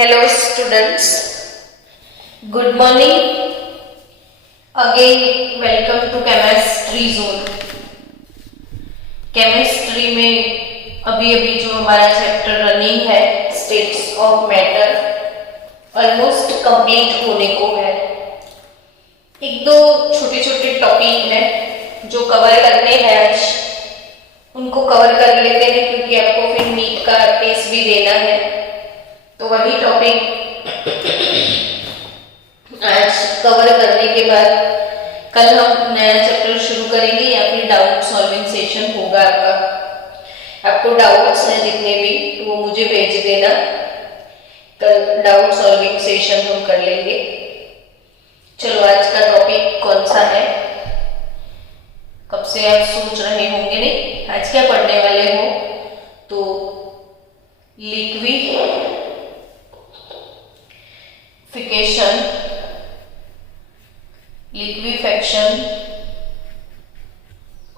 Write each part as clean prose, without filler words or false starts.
Hello students, good morning. Again welcome to chemistry zone. Chemistry में अभी जो हमारा चैप्टर रनिंग है states of matter almost complete होने को है। एक दो छोटे छोटे टॉपिक हैं जो कवर करने हैं, आज उनको कवर कर लेते हैं क्योंकि आपको फिर नीट का टेस्ट भी देना है। तो वही टॉपिक आज कवर करने के बाद कल हम नया चैप्टर शुरू करेंगे या फिर डाउट सॉल्विंग सेशन होगा आपका। आपको डाउट्स हैं जितने भी तो वो मुझे भेज देना, कल डाउट सॉल्विंग सेशन हम कर लेंगे। चलो आज का टॉपिक कौन सा है, कब से आप सोच रहे होंगे नहीं आज क्या पढ़ने वाले हो, तो लिक्विफेक्शन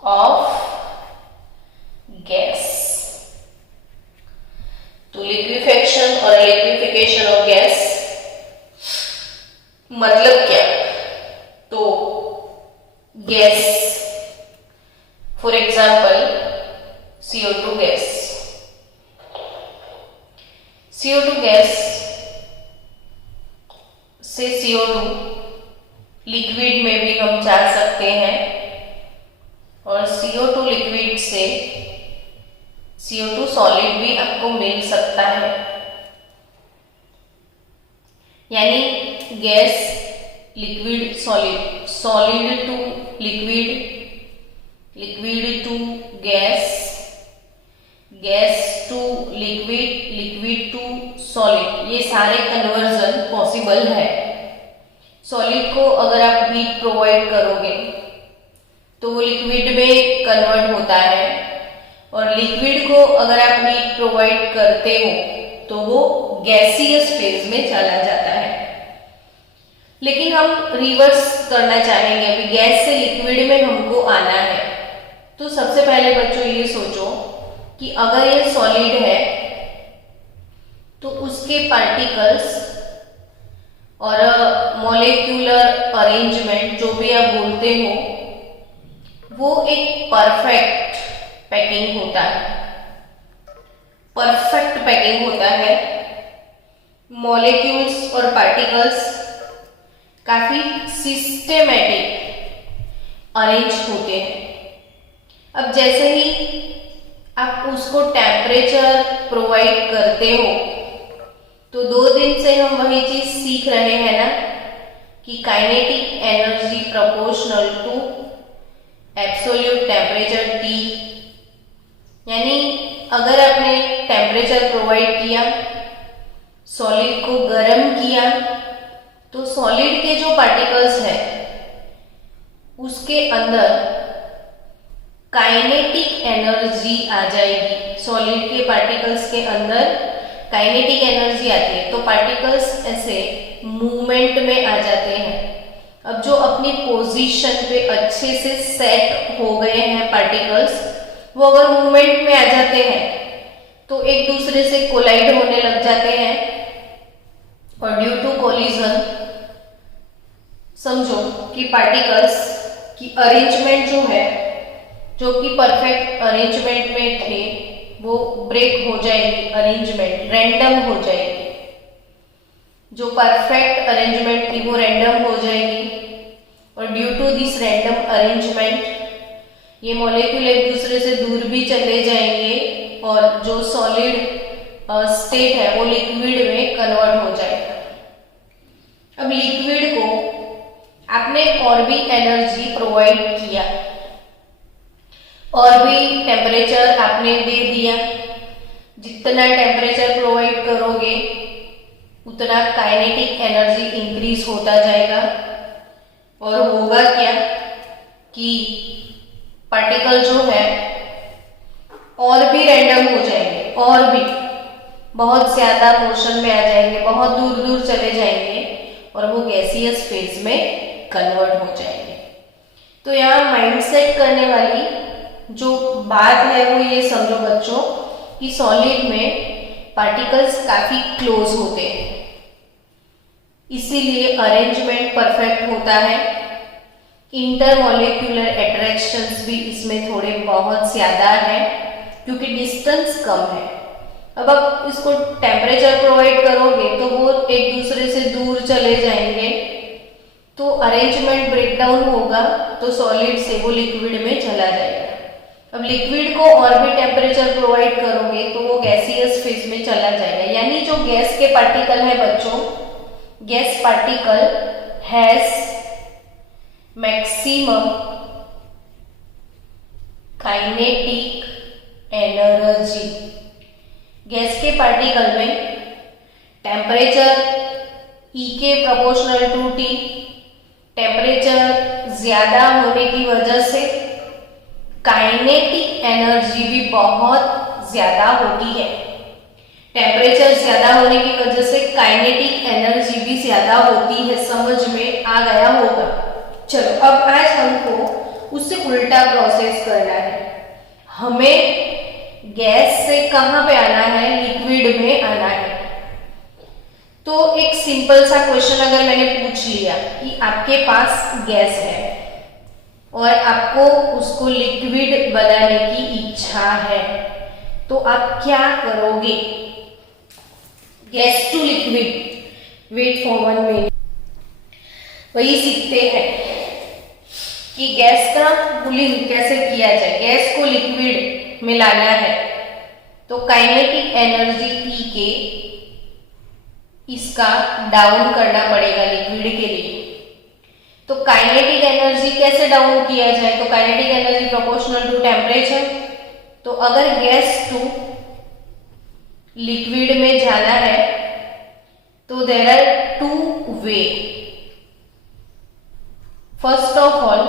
ऑफ गैस। तो लिक्विफेक्शन और लिक्विफिकेशन ऑफ गैस मतलब क्या? तो gas for example CO2 gas, CO2 gas से CO2 लिक्विड में भी हम जा सकते हैं और CO2 लिक्विड से CO2 सॉलिड भी आपको मिल सकता है। यानी gas liquid solid, solid to liquid, liquid to gas, gas to liquid, liquid to solid, ये सारे कन्वर्जन पॉसिबल है। सॉलिड को अगर आप हीट प्रोवाइड करोगे तो वो लिक्विड में कन्वर्ट होता है और लिक्विड को अगर आप हीट प्रोवाइड करते हो तो वो गैसियस फेज में चला जाता है। लेकिन हम रिवर्स करना चाहेंगे, अभी गैस से लिक्विड में हमको आना है। तो सबसे पहले बच्चों ये सोचो कि अगर ये सॉलिड है तो उसके पार्टिकल्स और मॉलिक्यूलर अरेंजमेंट जो भी आप बोलते हो वो एक परफेक्ट पैकिंग होता है, परफेक्ट पैकिंग होता है। मॉलिक्यूल्स और पार्टिकल्स काफी सिस्टेमेटिक अरेंज होते हैं। अब जैसे ही आप उसको टेम्परेचर प्रोवाइड करते हो तो 2 दिन से हम वही चीज सीख रहे हैं ना कि kinetic energy proportional to absolute temperature T। यानी अगर आपने टेम्परेचर प्रोवाइड किया, सॉलिड को गर्म किया, तो सॉलिड के जो पार्टिकल्स है उसके अंदर काइनेटिक एनर्जी आ जाएगी। सॉलिड के पार्टिकल्स के अंदर काइनेटिक एनर्जी आती है तो पार्टिकल्स ऐसे मूवमेंट में आ जाते हैं। अब जो अपनी पोजीशन पे अच्छे से सेट हो गए हैं पार्टिकल्स, वो अगर मूवमेंट में आ जाते हैं तो एक दूसरे से कोलाइड होने लग जाते हैं और ड्यू टू कोलिजन समझो कि पार्टिकल्स की अरेंजमेंट जो है, जो कि परफेक्ट अरेंजमेंट में थे, वो ब्रेक हो जाएगी, अरेंजमेंट रैंडम हो जाएगी। जो परफेक्ट अरेंजमेंट थी वो रैंडम हो जाएगी और due to this random arrangement ये मॉलिक्यूल एक दूसरे से दूर भी चले जाएंगे और जो सॉलिड स्टेट है वो लिक्विड में कन्वर्ट हो जाएगा। अब लिक्विड को आपने और भी एनर्जी प्रोवाइड किया और भी टेम्परेचर आपने दे दिया। जितना टेम्परेचर प्रोवाइड करोगे उतना काइनेटिक एनर्जी इंक्रीज होता जाएगा और होगा क्या कि पार्टिकल जो है और भी रैंडम हो जाएंगे और भी बहुत ज्यादा मोशन में आ जाएंगे, बहुत दूर दूर चले जाएंगे और वो गैसियस फेज में कन्वर्ट हो जाएंगे। तो यहाँ माइंडसेट करने वाली जो बात है वो ये समझो बच्चों कि सॉलिड में पार्टिकल्स काफी क्लोज होते हैं, इसीलिए अरेंजमेंट परफेक्ट होता है। इंटरमॉलिक्यूलर अट्रैक्शंस भी इसमें थोड़े बहुत ज्यादा है क्योंकि डिस्टेंस कम है। अब आप इसको टेम्परेचर प्रोवाइड करोगे तो वो एक दूसरे से दूर चले जाएंगे, तो अरेंजमेंट ब्रेकडाउन होगा, तो सॉलिड से वो लिक्विड में चला जाएगा। अब लिक्विड को और भी टेम्परेचर प्रोवाइड करोगे तो वो गैसियस फेज में चला जाएगा। यानी जो गैस के पार्टिकल है बच्चों, gas particle has maximum kinetic energy. Gas के पार्टिकल में टेम्परेचर E के प्रोपोर्शनल टू T, टेम्परेचर ज्यादा होने की वजह से काइनेटिक एनर्जी भी बहुत ज्यादा होती है। टेम्परेचर ज्यादा होने की वजह से काइनेटिक एनर्जी भी ज्यादा होती है। समझ में आ गया होगा। चलो अब आज हमको उससे उल्टा प्रोसेस करना है। हमें गैस से कहां पे आना है, लिक्विड में आना है। तो एक सिंपल सा क्वेश्चन अगर मैंने पूछ लिया कि आपके पास गैस है और आपको उसको लिक्विड बनाने की इच्छा है, तो आप क्या करोगे? Gas to liquid, wait for 1 minute. वही सीखते हैं कि गैस का कूलिंग कैसे किया जाए। गैस को लिक्विड में लाना है तो काइनेटिक एनर्जी E के इसका डाउन करना पड़ेगा लिक्विड के लिए। तो काइनेटिक एनर्जी कैसे डाउन किया जाए? तो kinetic energy proportional to temperature. तो अगर गैस टू लिक्विड में जाना है तो there are 2 way. First of all,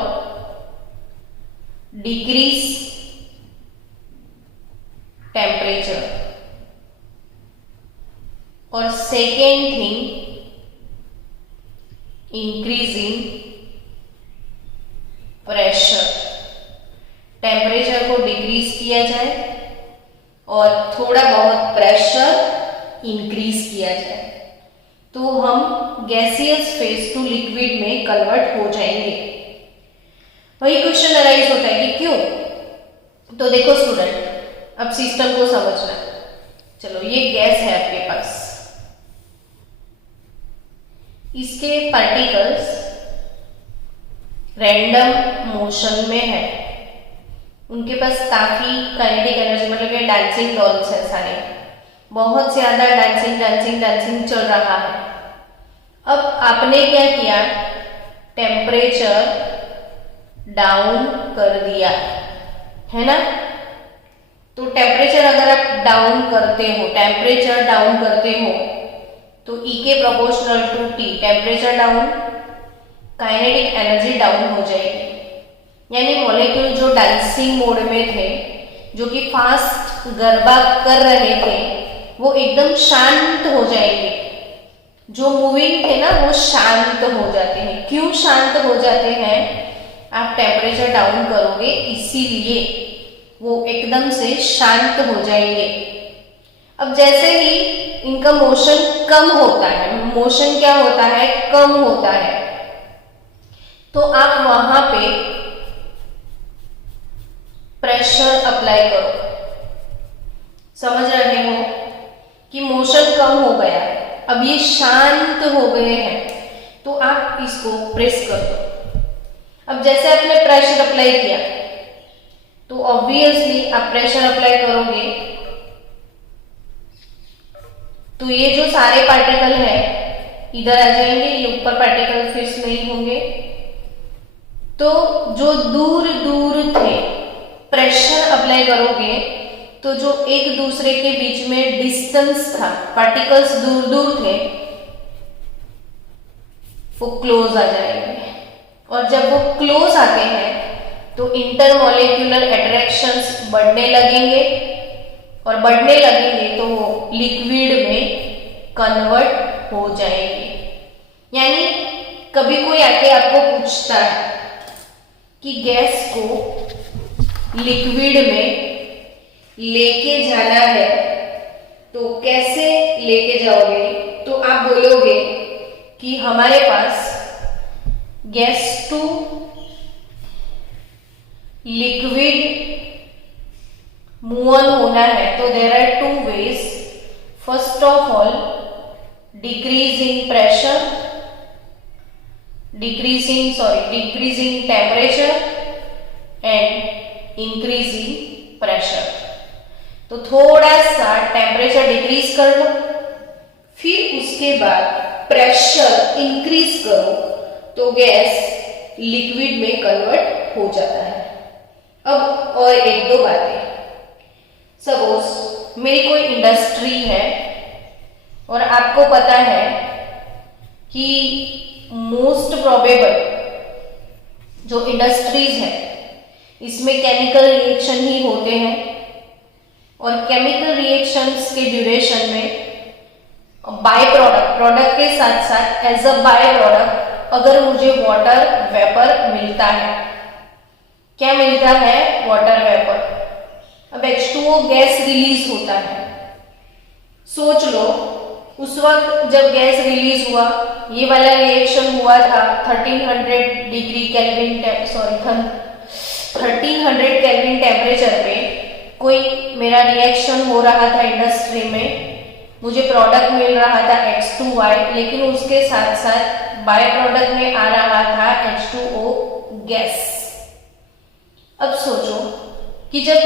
decrease temperature, और second thing, increasing pressure. Temperature को डिक्रीज किया जाए और थोड़ा बहुत प्रेशर इंक्रीज किया जाए तो हम गैसियस फेज टू लिक्विड में कन्वर्ट हो जाएंगे। वही क्वेश्चन अराइज होता है कि क्यों? तो देखो स्टूडेंट, अब सिस्टम को समझना। चलो ये गैस है आपके पास, इसके पार्टिकल्स रैंडम मोशन में है, उनके पास काफी काइनेटिक एनर्जी, मतलब ये डांसिंग डॉल्स है सारे, बहुत ज्यादा डांसिंग चल रहा है। अब आपने क्या किया? टेम्परेचर डाउन कर दिया है ना। तो टेम्परेचर अगर आप डाउन करते हो, टेम्परेचर डाउन करते हो तो E के proportional to T temperature down, kinetic energy down हो जाएगी। यानी मॉलिक्यूल जो डांसिंग मोड में थे, जो कि फास्ट गरबा कर रहे थे, वो एकदम शांत हो जाएंगे। जो मूविंग थे ना वो शांत हो जाते हैं। क्यों शांत हो जाते हैं? आप टेम्परेचर डाउन करोगे इसीलिए वो एकदम से शांत हो जाएंगे। अब जैसे ही इनका मोशन कम होता है, मोशन क्या होता है? कम होता है, तो आप वहां पे प्रेशर अप्लाई करो। समझ रहे हो कि मोशन कम हो गया है, अब ये शांत हो गए हैं, तो आप इसको प्रेस कर दो। अब जैसे आपने प्रेशर अप्लाई किया तो ऑब्वियसली आप प्रेशर अप्लाई करोगे तो ये जो सारे पार्टिकल है इधर आ जाएंगे, ये ऊपर पार्टिकल फिक्स नहीं होंगे। तो जो दूर दूर थे, प्रेशर अप्लाई करोगे तो जो एक दूसरे के बीच में डिस्टेंस था, पार्टिकल्स दूर दूर थे, वो क्लोज आ जाएंगे। और जब वो क्लोज आते हैं तो इंटरमॉलिक्यूलर अट्रैक्शंस बढ़ने लगेंगे, और बढ़ने लगेंगे तो वो लिक्विड में कन्वर्ट हो जाएंगे। यानी कभी कोई आके आपको पूछता है कि गैस को लिक्विड में लेके जाना है तो कैसे लेके जाओगे? तो आप बोलोगे कि हमारे पास gas to liquid move on होना है, तो there are two ways. First of all, decreasing pressure, decreasing temperature and increasing pressure. तो थोड़ा सा टेम्परेचर डिक्रीज कर लो, फिर उसके बाद प्रेशर इंक्रीज करो, तो गैस लिक्विड में कन्वर्ट हो जाता है. अब और एक दो बातें. सपोज मेरी कोई इंडस्ट्री है और आपको पता है कि मोस्ट प्रोबेबल जो इंडस्ट्रीज है इसमें केमिकल रिएक्शन ही होते हैं, और केमिकल रिएक्शंस के ड्यूरेशन में बाय प्रोडक्ट के साथ साथ एज अ बाय प्रोडक्ट अगर मुझे वाटर वेपर मिलता है, क्या मिलता है? Water vapour. अब H2O गैस रिलीज होता है. सोच लो उस वक्त जब गैस रिलीज हुआ, ये वाला रिएक्शन हुआ था 1300 डिग्री केल्विन 1300 केल्विन टेम्परेचर पे कोई मेरा रिएक्शन हो रहा था इंडस्ट्री में, मुझे प्रोडक्ट मिल रहा था H2Y, लेकिन उसके साथ साथ बाय प्रोडक्ट में आ रहा था H2O गैस. अब सोचो कि जब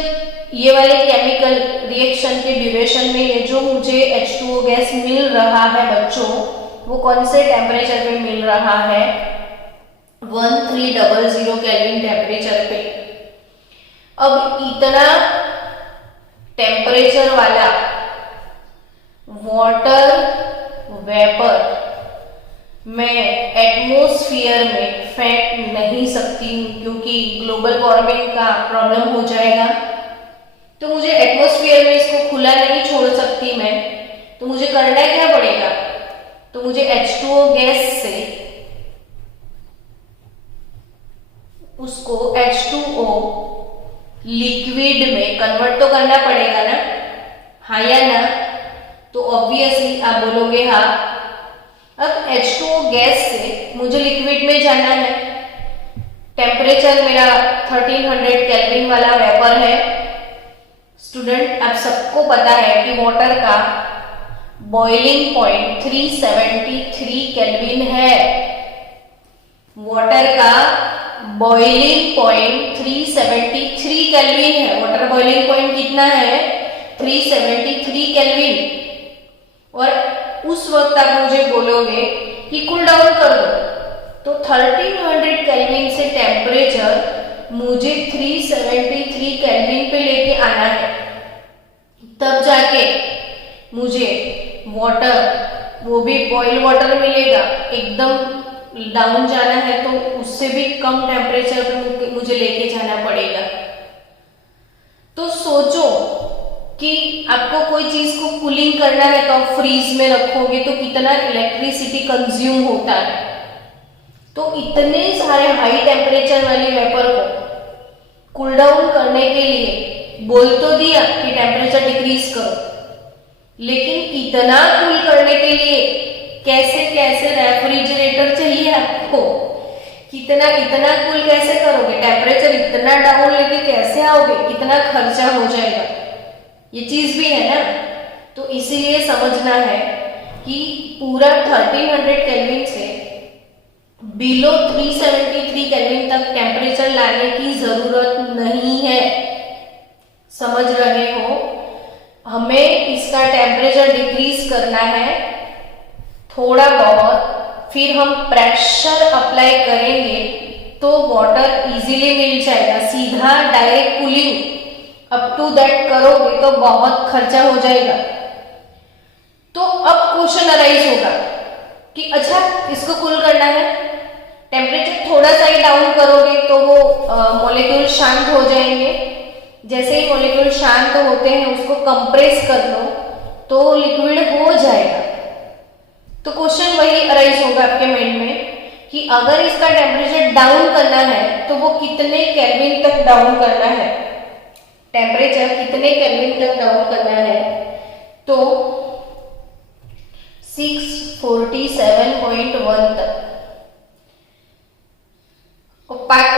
ये वाले केमिकल रिएक्शन के ड्यूरेशन में ये जो मुझे H2O गैस मिल रहा है बच्चों, वो कौन से टेम्परेचर पे मिल रहा है? 1300 केल्विन टेम्परेचर पे. अब इतना टेम्परेचर वाला वाटर वेपर मैं एटमॉस्फेयर में फेंक नहीं सकती हूँ, क्योंकि ग्लोबल वार्मिंग का प्रॉब्लम हो जाएगा. तो मुझे एटमॉस्फेयर में इसको खुला नहीं छोड़ सकती मैं. तो मुझे करना क्या पड़ेगा? तो मुझे H2O गैस से उसको H2O लिक्विड में कन्वर्ट तो करना पड़ेगा ना, हाँ या ना? तो ऑब्वियसली आप बोलोगे हाँ. अब H2O गैस से मुझे लिक्विड में जाना है, टेम्परेचर मेरा 1300 केल्विन वाला वेपर है. स्टूडेंट, आप सबको पता है कि वाटर का बॉइलिंग पॉइंट 373 केल्विन है. वाटर का बॉइलिंग पॉइंट 373 केल्विन है. वाटर बॉइलिंग पॉइंट कितना है? 373 केल्विन. और उस वक्त आप मुझे बोलोगे कि कूल डाउन कर दो, तो 1300 केल्विन से टेम्परेचर मुझे 373 केल्विन पे लेके आना है, तब जाके मुझे वाटर, वो भी बॉइल वाटर मिलेगा. एकदम डाउन जाना है तो उससे भी कम टेम्परेचर पे मुझे लेके जाना पड़ेगा. तो सोचो कि आपको कोई चीज को कूलिंग करना है तो आप फ्रीज में रखोगे तो कितना इलेक्ट्रिसिटी कंज्यूम होता है. तो इतने सारे हाई टेम्परेचर वाली वेपर को कूल डाउन करने के लिए बोल तो दिया कि टेम्परेचर डिक्रीज करो, लेकिन इतना कूल करने के लिए कैसे कैसे रेफ्रिजरेटर चाहिए आपको? इतना कूल कैसे करोगे? टेम्परेचर इतना डाउन लेके कैसे आओगे? कितना खर्चा हो जाएगा? ये चीज भी है ना. तो इसीलिए समझना है कि पूरा 1300 केल्विन से बिलो 373 केल्विन तक टेम्परेचर लाने की जरूरत नहीं है. समझ रहे हो? हमें इसका टेम्परेचर डिक्रीज करना है थोड़ा बहुत, फिर हम प्रेशर अप्लाई करेंगे तो वाटर इजीली मिल जाएगा. सीधा direct cooling up to that करोगे तो बहुत खर्चा हो जाएगा. तो अब क्वेश्चन अराइज होगा कि अच्छा इसको कूल करना है, टेम्परेचर थोड़ा सा ही डाउन करोगे तो वो मॉलिक्यूल शांत हो जाएंगे. जैसे ही मॉलिक्यूल शांत होते हैं उसको कंप्रेस कर लो तो लिक्विड हो जाएगा. तो क्वेश्चन वही अराइज होगा आपके माइंड में कि अगर इसका टेम्परेचर डाउन करना है तो वो कितने केल्विन तक डाउन करना है? टेम्परेचर कितने केल्विन तक डाउन करना है? तो 647.1 तक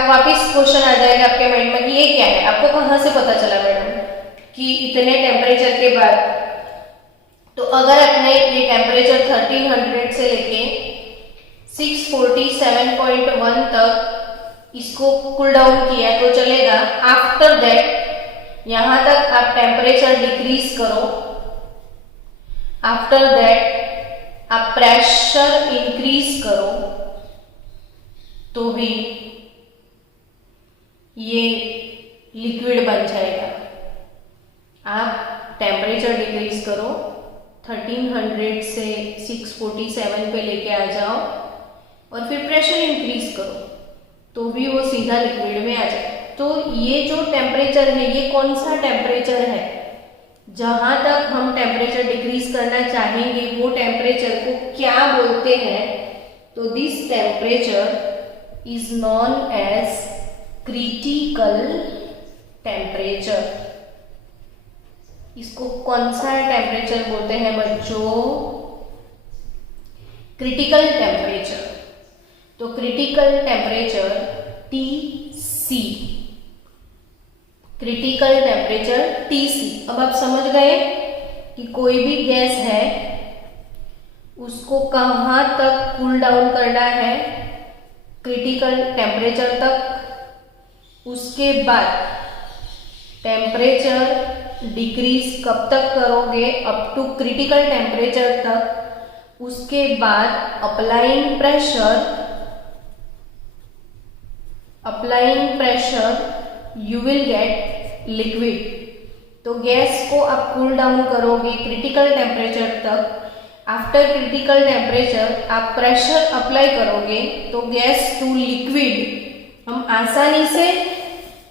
वापिस क्वेश्चन आ जाएगा आपके माइंड में कि ये क्या है। आपको कहां से पता चला मैडम कि इतने टेम्परेचर के बाद? तो अगर आपने ये टेम्परेचर 1300 से लेके 647.1 तक इसको कूल डाउन किया तो चलेगा। आफ्टर दैट यहां तक आप टेम्परेचर डिक्रीज करो, आफ्टर दैट आप प्रेशर इंक्रीज करो तो भी ये लिक्विड बन जाएगा। आप टेम्परेचर डिक्रीज करो, 1300 से 647 पे लेके आ जाओ और फिर प्रेशर इंक्रीज करो तो भी वो सीधा लिक्विड में आ जाए। तो ये जो टेम्परेचर है ये कौन सा टेम्परेचर है? जहां तक हम टेम्परेचर डिक्रीज करना चाहेंगे वो टेम्परेचर को क्या बोलते हैं? तो this temperature is known as critical temperature. इसको कौन सा टेम्परेचर बोलते हैं बच्चों? Critical temperature. तो critical temperature TC, critical temperature TC। अब आप समझ गए कि कोई भी गैस है उसको कहां तक कूल डाउन करना है? क्रिटिकल टेम्परेचर तक। उसके बाद टेम्परेचर डिक्रीज कब तक करोगे? अप टू क्रिटिकल टेम्परेचर तक। उसके बाद applying pressure you will get liquid. तो गैस को आप कूल डाउन करोगे क्रिटिकल टेम्परेचर तक। आफ्टर क्रिटिकल टेम्परेचर आप प्रेशर अप्लाई करोगे तो गैस टू लिक्विड हम आसानी से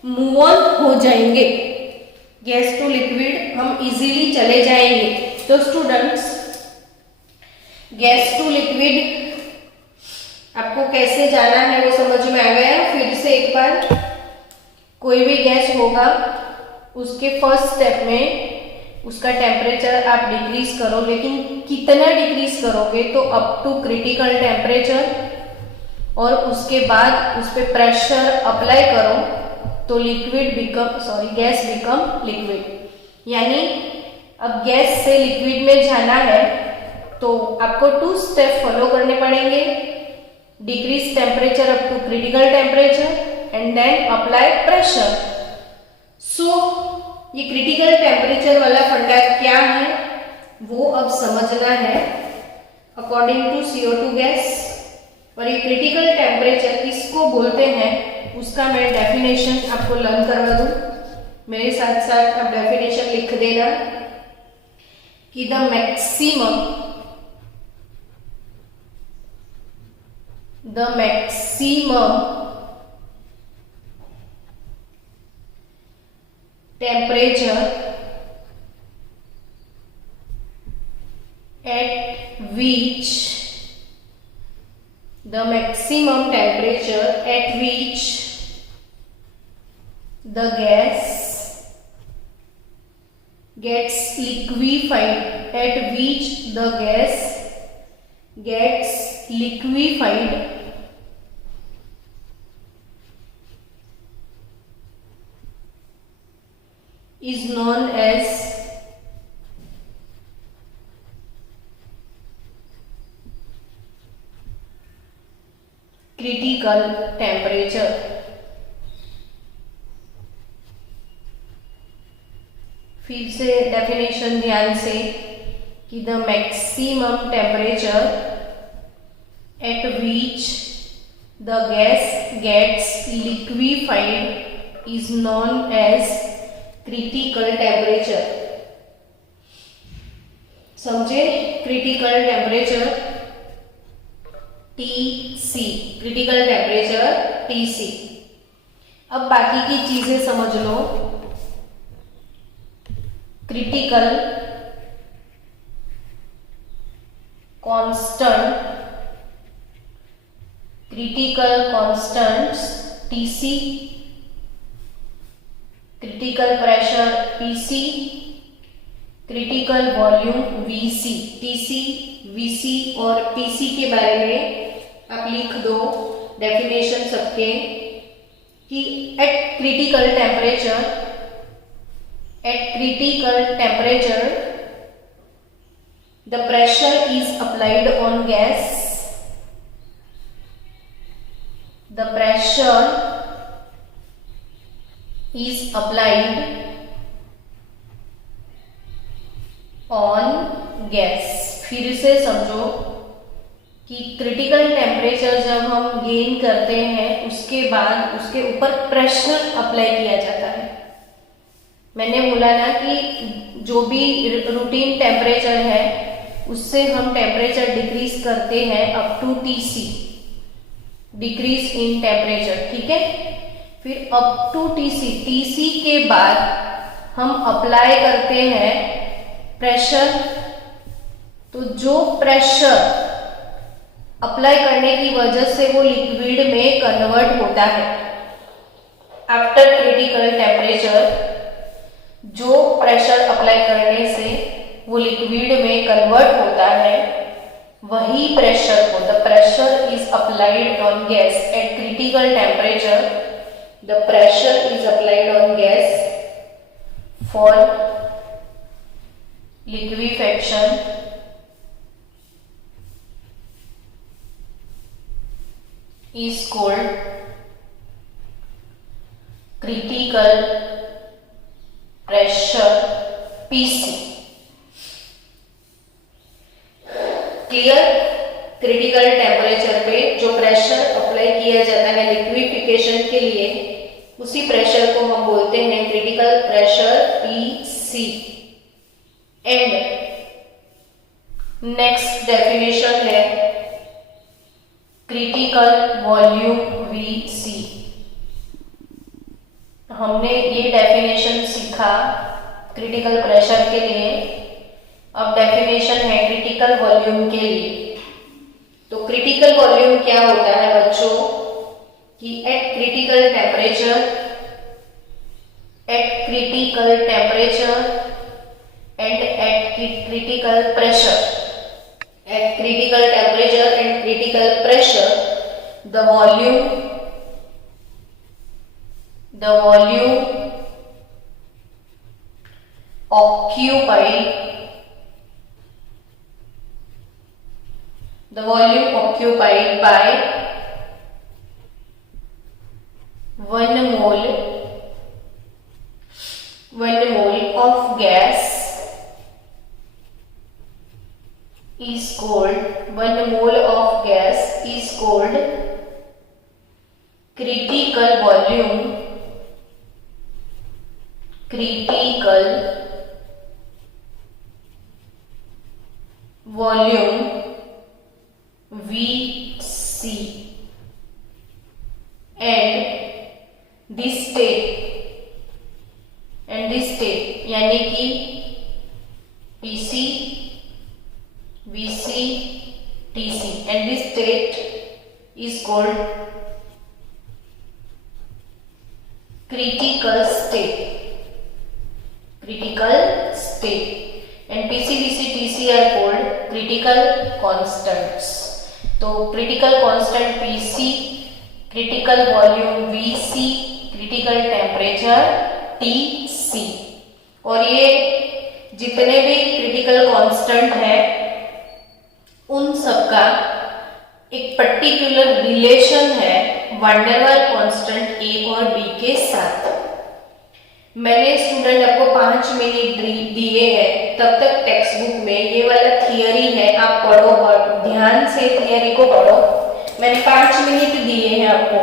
मूव ऑन हो जाएंगे। गैस टू लिक्विड हम इजीली चले जाएंगे। तो स्टूडेंट्स, गैस टू लिक्विड आपको कैसे जाना है वो समझ में आ गया। फिर से एक बार, कोई भी गैस होगा उसके फर्स्ट स्टेप में उसका टेम्परेचर आप डिक्रीज करो, लेकिन कितना डिक्रीज करोगे? तो अप टू क्रिटिकल टेम्परेचर। और उसके बाद उस पर प्रेशर अप्लाई करो तो गैस बिकम लिक्विड। यानी अब गैस से लिक्विड में जाना है तो आपको 2 स्टेप फॉलो करने पड़ेंगे। Decrease temperature up to critical temperature and then apply pressure. So ये क्रिटिकल टेम्परेचर वाला फंडा क्या है वो अब समझना है अकॉर्डिंग टू CO2 गैस। और ये क्रिटिकल टेम्परेचर किसको बोलते हैं उसका मैं डेफिनेशन आपको लर्न करवा दूं। मेरे साथ साथ आप डेफिनेशन लिख देना कि the maximum temperature at which the gas gets liquefied, is known as critical temperature। फिर से डेफिनेशन ध्यान से कि the maximum temperature at which the gas gets liquefied is known as critical temperature. समझे? Critical temperature TC, critical temperature TC। अब बाकी की चीजें समझ लो। Critical constants TC, critical pressure PC, critical volume VC, TC, VC और PC के बारे में आप लिख दो डेफिनेशन सबके कि at critical temperature the pressure is applied on gas, the pressure is applied on gas। फिर से समझो कि क्रिटिकल टेम्परेचर जब हम गेन करते हैं उसके बाद उसके ऊपर प्रेशर अप्लाई किया जाता है। मैंने बोला ना कि जो भी रूटीन टेम्परेचर है उससे हम टेम्परेचर डिक्रीज करते हैं up to TC, decrease in temperature, ठीक है। फिर अप टू टीसी, टीसी के बाद हम अप्लाई करते हैं प्रेशर। तो जो प्रेशर अप्लाई करने की वजह से वो लिक्विड में कन्वर्ट होता है आफ्टर क्रिटिकल टेम्परेचर, जो प्रेशर अप्लाई करने से वो लिक्विड में कन्वर्ट होता है वही प्रेशर को, the pressure is applied on gas at critical temperature, the pressure is applied on gas for liquefaction is called critical pressure PC। Clear? Critical temperature पे जो प्रेशर अप्लाई किया जाता है लिक्विफिकेशन के लिए उसी प्रेशर को हम बोलते हैं critical pressure PC। And next definition है क्रिटिकल वॉल्यूम VC। हमने ये डेफिनेशन सीखा क्रिटिकल प्रेशर के लिए, अब डेफिनेशन है क्रिटिकल वॉल्यूम के लिए। तो क्रिटिकल वॉल्यूम क्या होता है बच्चों कि at critical temperature and eight critical pressure, at critical temperature and critical pressure the volume occupied by 1 mole of gas is called 1 mole of gas is called critical volume VC। and this state यानी कि PC, VC, TC and this state is called critical state and PC, VC, TC are called critical constants। तो critical constant PC, critical volume VC, critical temperature TC, और ये जितने भी critical constant है उन सबका एक पर्टिकुलर रिलेशन है वंडरवाल कांस्टेंट A और B के साथ। मैंने स्टूडेंट आपको 5 मिनट दिए हैं, तब तक टेक्स्ट बुक में ये वाला थियरी है, आप पढ़ो और ध्यान से थियरी को पढ़ो। मैंने 5 मिनट दिए हैं आपको,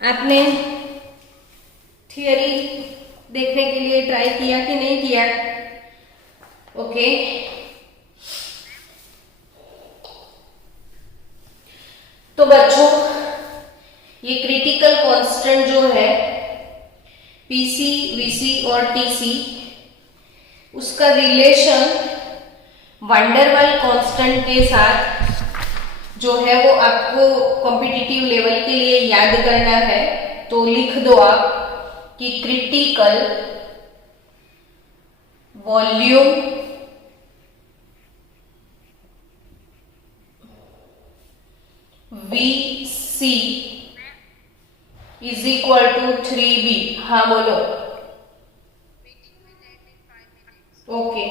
आपने थियरी देखने के लिए ट्राई किया कि नहीं किया? ओके तो बच्चों ये क्रिटिकल कांस्टेंट जो है PC, VC और TC उसका रिलेशन वंडरवाल कांस्टेंट के साथ जो है वो आपको कॉम्पिटिटिव लेवल के लिए याद करना है। तो लिख दो आप कि critical volume VC is equal to 3B। हाँ बोलो। Okay,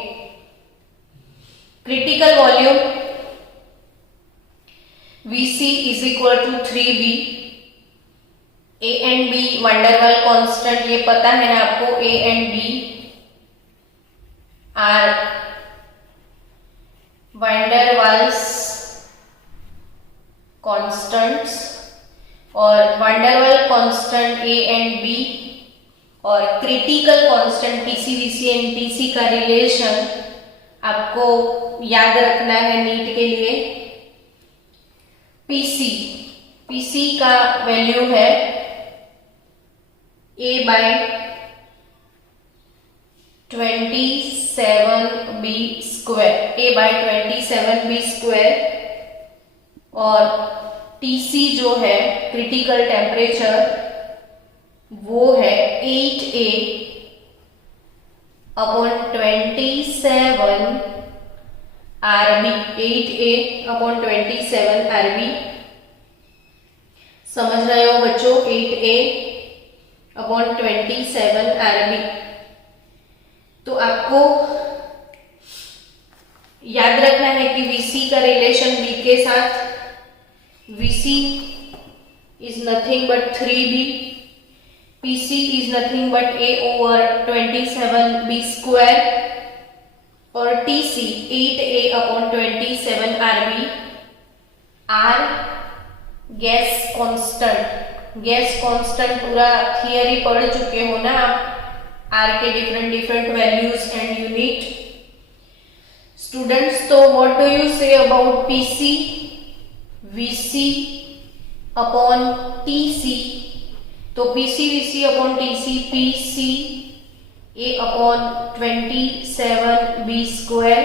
critical volume VC is equal to 3B। A and B van der Waal constant ये पता है ना आपको, A and B are van der Waals constants, और van der Waal constant A and B और critical constant TC VC and TC का रिलेशन आपको याद रखना है नीट के लिए। PC का वैल्यू है A by 27B square, A by 27B square, और TC जो है क्रिटिकल टेम्परेचर वो है 8A upon 27 RB, 8A upon 27 RB। समझ रहे हो बच्चों, 8A अपॉन 27 RB। तो आपको याद रखना है कि VC का रिलेशन B के साथ, VC is nothing but 3B, PC is nothing but A over 27B square, और TC 8A upon 27 RB। R gas constant, gas constant पूरा थियरी पढ़ चुके हो ना आप, R के different values and unit. Students, तो what do you say about PC, VC upon TC? तो PC VC upon TC, PC A upon 27B square,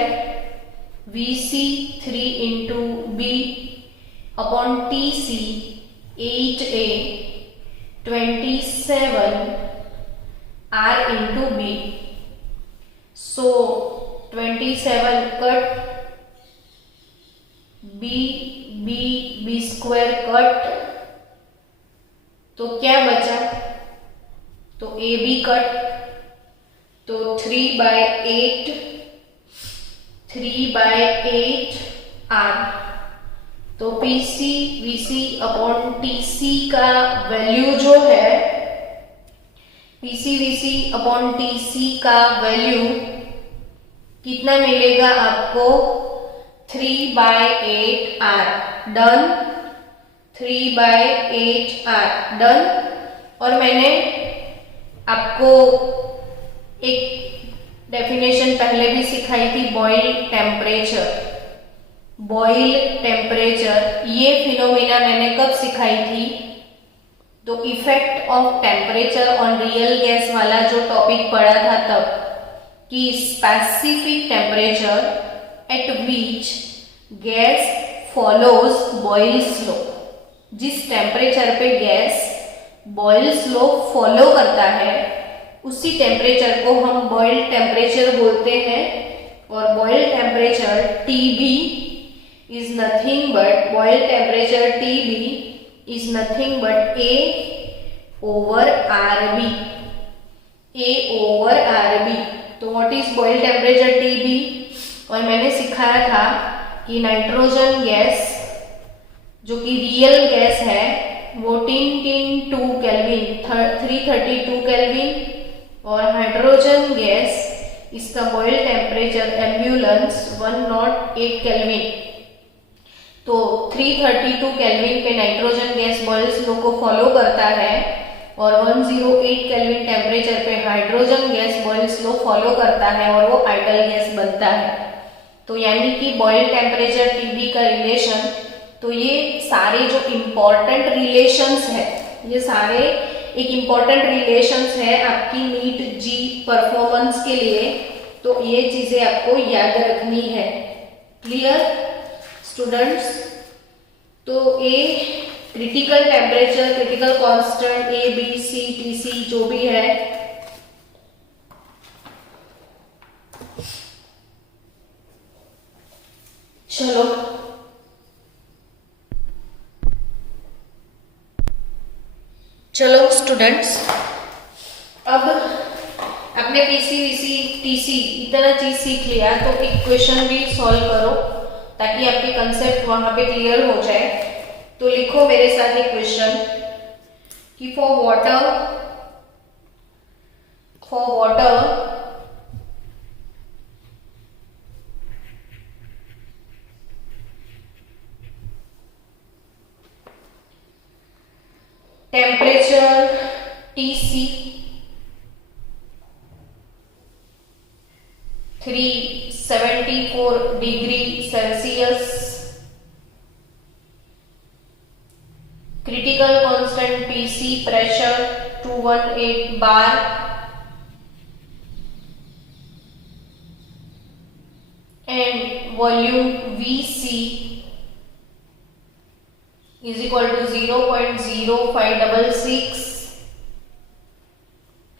VC 3 into B upon TC 8A 27 R into B। So 27 cut, B square cut, तो क्या बचा? तो AB cut, तो 3/8 R। तो PC VC upon TC का value जो है, PC VC upon TC का वैल्यू कितना मिलेगा आपको? 3/8 R। Done, 3/8 R done. और मैंने आपको एक डेफिनेशन पहले भी सिखाई थी, बॉइल टेम्परेचर। बॉइल टेम्परेचर ये फिनोमिना मैंने कब सिखाई थी? तो effect of temperature on real gas वाला जो टॉपिक पढ़ा था तब, कि specific temperature at which gas follows Boyle's law. जिस टेम्परेचर पे गैस बॉइल्स लॉ फॉलो करता है उसी टेम्परेचर को हम बॉइल टेम्परेचर बोलते हैं। और boil temperature TB is nothing but, boil temperature TB is nothing but A over RB, A over RB। तो what is boil temperature TB? और मैंने सिखाया था कि नाइट्रोजन गैस जो कि रियल गैस है वो 10 केल्विन 332 केल्विन, और हाइड्रोजन गैस इसका बॉइल टेम्परेचर एम्बुलेंस 108 केल्विन। तो 332 केल्विन पे नाइट्रोजन गैस बॉइल्स लॉ को फॉलो करता है, और 108 केल्विन टेम्परेचर पे hydrogen gas Boyle's law follow करता है और वो आइडल गैस बनता है। तो यानी कि बॉइल टेम्परेचर TB का रिलेशन, तो ये सारे जो इम्पोर्टेंट रिलेशंस है, ये सारे एक इम्पोर्टेंट रिलेशंस है आपकी नीट जी परफॉर्मेंस के लिए। तो ये चीजें आपको याद रखनी है। Clear students? तो a critical temperature, critical constant A B C TC जो भी है, चलो स्टूडेंट्स, अब आपने पीसी वीसी टीसी इतना चीज सीख लिया, तो एक क्वेश्चन भी सॉल्व करो ताकि आपके कंसेप्ट वहां पे क्लियर हो जाए। तो लिखो मेरे साथ एक क्वेश्चन कि for water temperature TC 374 degree Celsius, critical constant PC pressure 218 bar, and volume VC is equal to 0.0566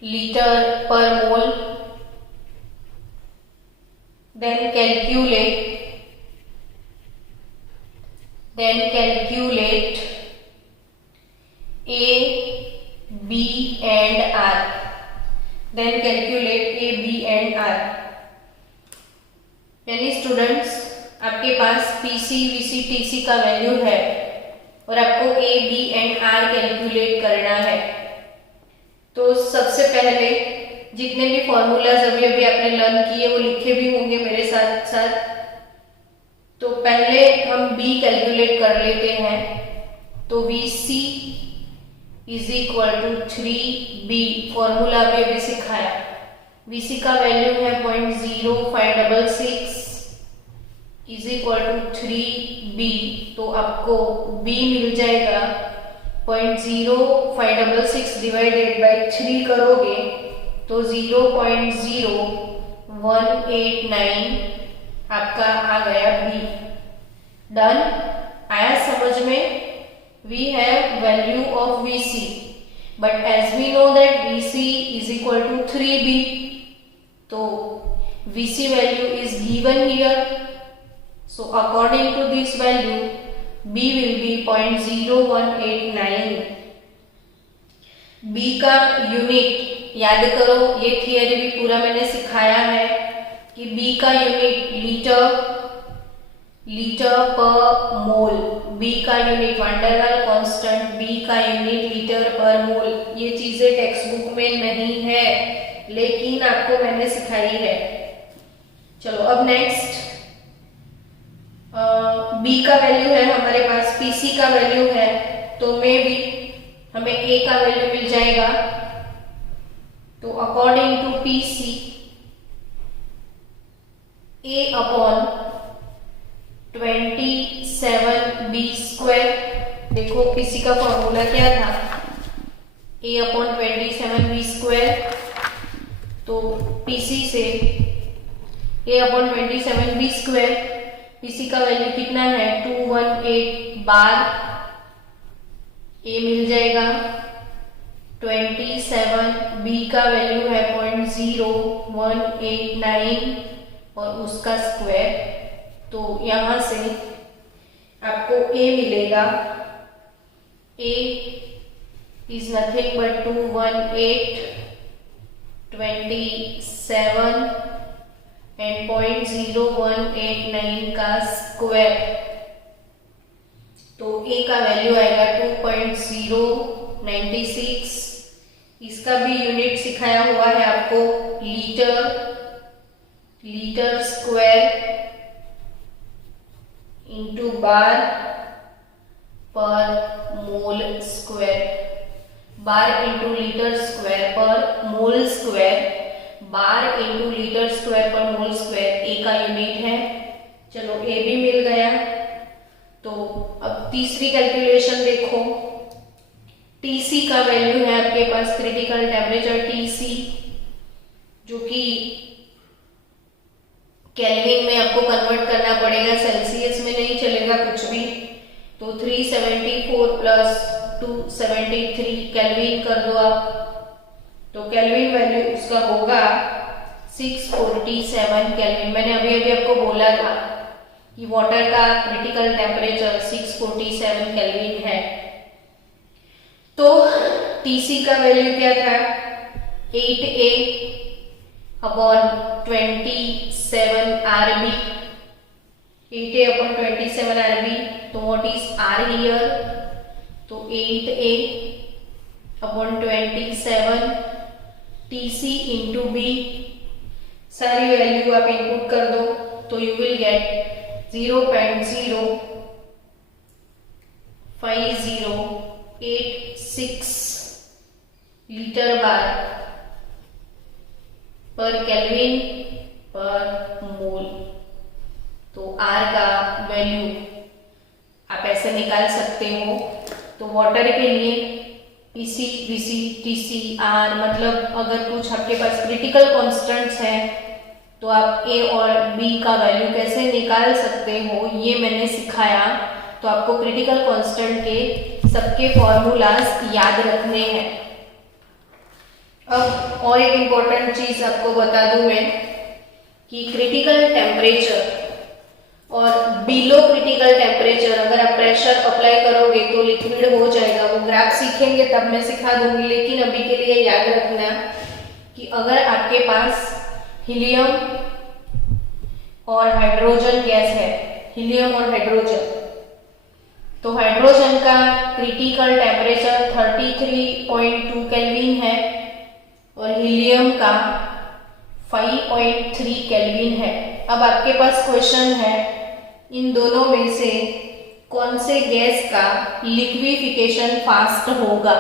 liter per mole. Then calculate A, B and R. यानी स्टूडेंट्स, आपके पास PC, VC, TC का value है और आपको A, B and R calculate करना है। तो सबसे पहले जितने भी फॉर्मूलाज अभी आपने लर्न किए वो लिखे भी होंगे मेरे साथ साथ। तो पहले हम B कैलकुलेट कर लेते हैं। तो VC is equal to 3B, formula अभी सिखाया। VC का वैल्यू है 0.0566 इज इक्वल टू 3B, तो आपको B मिल जाएगा 0.0566 डिवाइडेड बाय 3 करोगे तो 0.0189 आपका आ गया B। डन, आया समझ में? We have value of VC, but as we know that VC is equal to 3B, so VC value is given here. So according to this value, B will be 0.0189. B का unit याद करो, ये theory भी पूरा मैंने सिखाया है कि B का यूनिट लीटर पर मोल, B का unit van der Waals constant, B का यूनिट लीटर पर मोल। ये चीजें टेक्स्ट बुक में नहीं है, लेकिन आपको मैंने सिखाई है। चलो अब नेक्स्ट, B का वैल्यू है हमारे पास, PC का वैल्यू है, तो में भी हमें A का वैल्यू मिल जाएगा। तो according to PC, A upon 27B square, देखो PC का फॉर्मूला क्या था, A अपॉन 27B स्क्वायर। तो PC से A upon 27B square, PC का वैल्यू कितना है 218 बार, A मिल जाएगा 27, B का वैल्यू है 0.0189 और उसका स्क्वायर। तो यहां से आपको A मिलेगा, A is nothing but 218, 27 and 0.0189 का स्क्वायर। तो A का वैल्यू आएगा 2.096। इसका भी यूनिट सिखाया हुआ है आपको, लीटर स्क्वायर इंटू बार पर mole square, bar into litre square पर mole square, bar into litre square पर मोल स्क्वायर A का यूनिट है। चलो A भी मिल गया। तो अब तीसरी कैलकुलेशन देखो, TC का वैल्यू है आपके पास, क्रिटिकल टेम्परेचर TC, जो कि केल्विन में आपको कन्वर्ट करना पड़ेगा, सेल्सियस में नहीं चलेगा कुछ भी। तो 374 प्लस 273 केल्विन कर दो आप, तो केल्विन वैल्यू उसका होगा 647 केल्विन। मैंने अभी आपको बोला था कि वाटर का क्रिटिकल टेम्परेचर 647 केल्विन है। तो TC का वैल्यू क्या था, 8A upon 27 RB, 8A upon 27 RB। तो व्हाट इज R हियर, तो 8A upon 27 TC into B, सारी वैल्यू आप इनपुट कर दो तो यू विल गेट 0.05086 लीटर बार पर केल्विन पर मोल। तो R का वैल्यू आप ऐसे निकाल सकते हो। तो वाटर के लिए PC, VC, TC, R, मतलब अगर कुछ आपके पास क्रिटिकल कॉन्स्टेंट्स हैं तो आप A और B का वैल्यू कैसे निकाल सकते हो ये मैंने सिखाया। तो आपको क्रिटिकल कांस्टेंट के सबके फॉर्मूलाज याद रखने हैं। अब और एक इम्पोर्टेंट चीज आपको बता दूं मैं कि क्रिटिकल टेम्परेचर और बिलो क्रिटिकल टेम्परेचर अगर आप प्रेशर अप्लाई करोगे तो लिक्विड हो जाएगा। वो ग्राफ सीखेंगे तब मैं सिखा दूंगी, लेकिन अभी के लिए याद रखना कि अगर आपके पास हीलियम और हाइड्रोजन गैस है, हीलियम और हाइड्रोजन, तो हाइड्रोजन का क्रिटिकल टेम्परेचर 33.2 केल्विन है और हीलियम का 5.3 केल्विन है। अब आपके पास क्वेश्चन है इन दोनों में से कौन से गैस का लिक्विफिकेशन फास्ट होगा।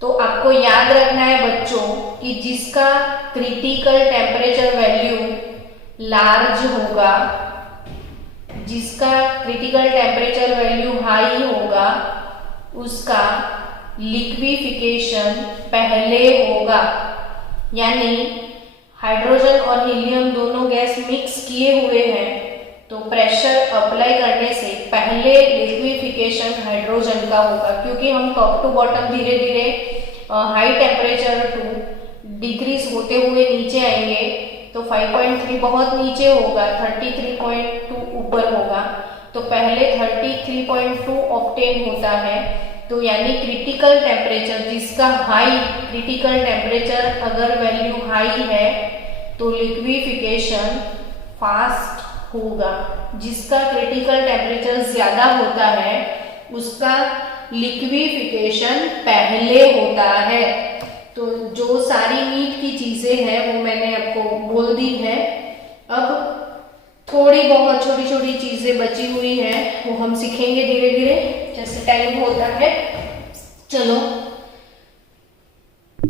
तो आपको याद रखना है बच्चों कि जिसका क्रिटिकल टेम्परेचर वैल्यू लार्ज होगा, जिसका क्रिटिकल टेम्परेचर वैल्यू हाई होगा, उसका लिक्विफिकेशन पहले होगा। यानी हाइड्रोजन और हीलियम दोनों गैस मिक्स किए हुए हैं तो प्रेशर अप्लाई करने से पहले लिक्विफिकेशन हाइड्रोजन का होगा, क्योंकि हम टॉप टू बॉटम धीरे धीरे हाई टेम्परेचर टू डिक्रीज होते हुए नीचे आएंगे। तो 5.3 बहुत नीचे होगा, 33.2 ऊपर होगा। तो पहले 33.2 ऑक्टेन होता है। तो यानी क्रिटिकल टेम्परेचर, जिसका हाई क्रिटिकल टेम्परेचर अगर वैल्यू हाई है तो लिक्विफिकेशन फास्ट होगा। जिसका क्रिटिकल टेम्परेचर ज्यादा होता है उसका लिक्विफिकेशन पहले होता है। तो जो सारी नीट की चीजें हैं वो मैंने आपको बोल दी है। अब थोड़ी बहुत छोटी छोटी चीजें बची हुई हैं वो हम सीखेंगे धीरे धीरे जैसे टाइम होता है। चलो